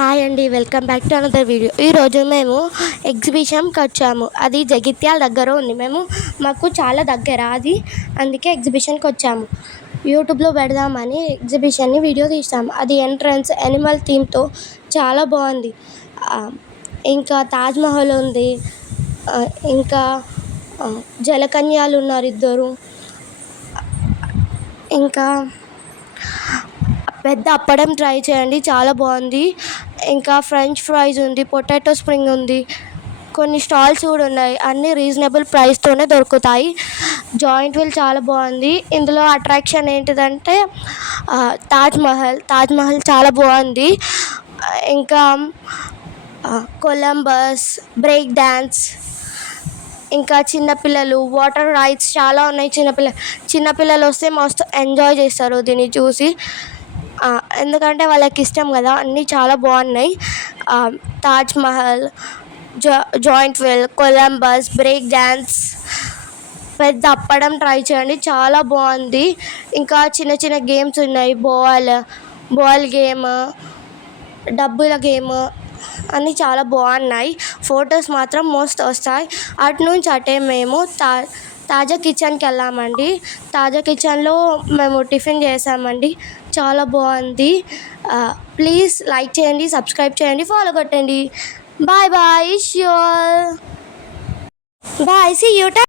Hi అండి, welcome back to another video. ఈరోజు మేము ఎగ్జిబిషన్కి వచ్చాము. అది జగిత్యాల దగ్గర ఉంది. మాకు చాలా దగ్గర అది, అందుకే ఎగ్జిబిషన్కి వచ్చాము. యూట్యూబ్లో పెడదామని ఎగ్జిబిషన్ని వీడియో తీసాము. అది ఎంట్రన్స్ యానిమల్ థీమ్తో చాలా బాగుంది. ఇంకా తాజ్మహల్ ఉంది, ఇంకా జలకన్యాలు ఉన్నారు ఇద్దరు, ఇంకా పెద్ద అప్పడం ట్రై చేయండి, చాలా బాగుంది. ఇంకా ఫ్రెంచ్ ఫ్రైస్ ఉంది, పొటాటో స్ప్రింగ్ ఉంది, కొన్ని స్టాల్స్ కూడా ఉన్నాయి. అన్నీ రీజనబుల్ ప్రైస్తోనే దొరుకుతాయి. జాయింట్ వీల్ చాలా బాగుంది. ఇందులో అట్రాక్షన్ ఏంటిదంటే తాజ్మహల్ చాలా బాగుంది. ఇంకా కొలంబస్, బ్రేక్ డ్యాన్స్, ఇంకా చిన్నపిల్లలు వాటర్ రైడ్స్ చాలా ఉన్నాయి. చిన్నపిల్లలు వస్తే మస్తు ఎంజాయ్ చేస్తారు దీన్ని చూసి, ఎందుకంటే వాళ్ళకి ఇష్టం కదా. అన్నీ చాలా బాగున్నాయి. Taj Mahal, giant wheel, Columbus, break dance, పెద్ద అప్పడం ట్రై చేయండి, చాలా బాగుంది. ఇంకా చిన్న చిన్న గేమ్స్ ఉన్నాయి, బాల్ గేమ్, డబ్బుల గేమ్, అన్నీ చాలా బాగున్నాయి. ఫొటోస్ మాత్రం మస్తు వస్తాయి. అటు నుంచి అటే మేము తాజా కిచెన్కి వెళ్ళామండి. తాజా కిచెన్లో మేము టిఫిన్ చేసామండి, చాలా బాగుంది. ప్లీజ్ లైక్ చేయండి, సబ్స్క్రైబ్ చేయండి, ఫాలో కొట్టండి. Bye bye, sure bye, see you.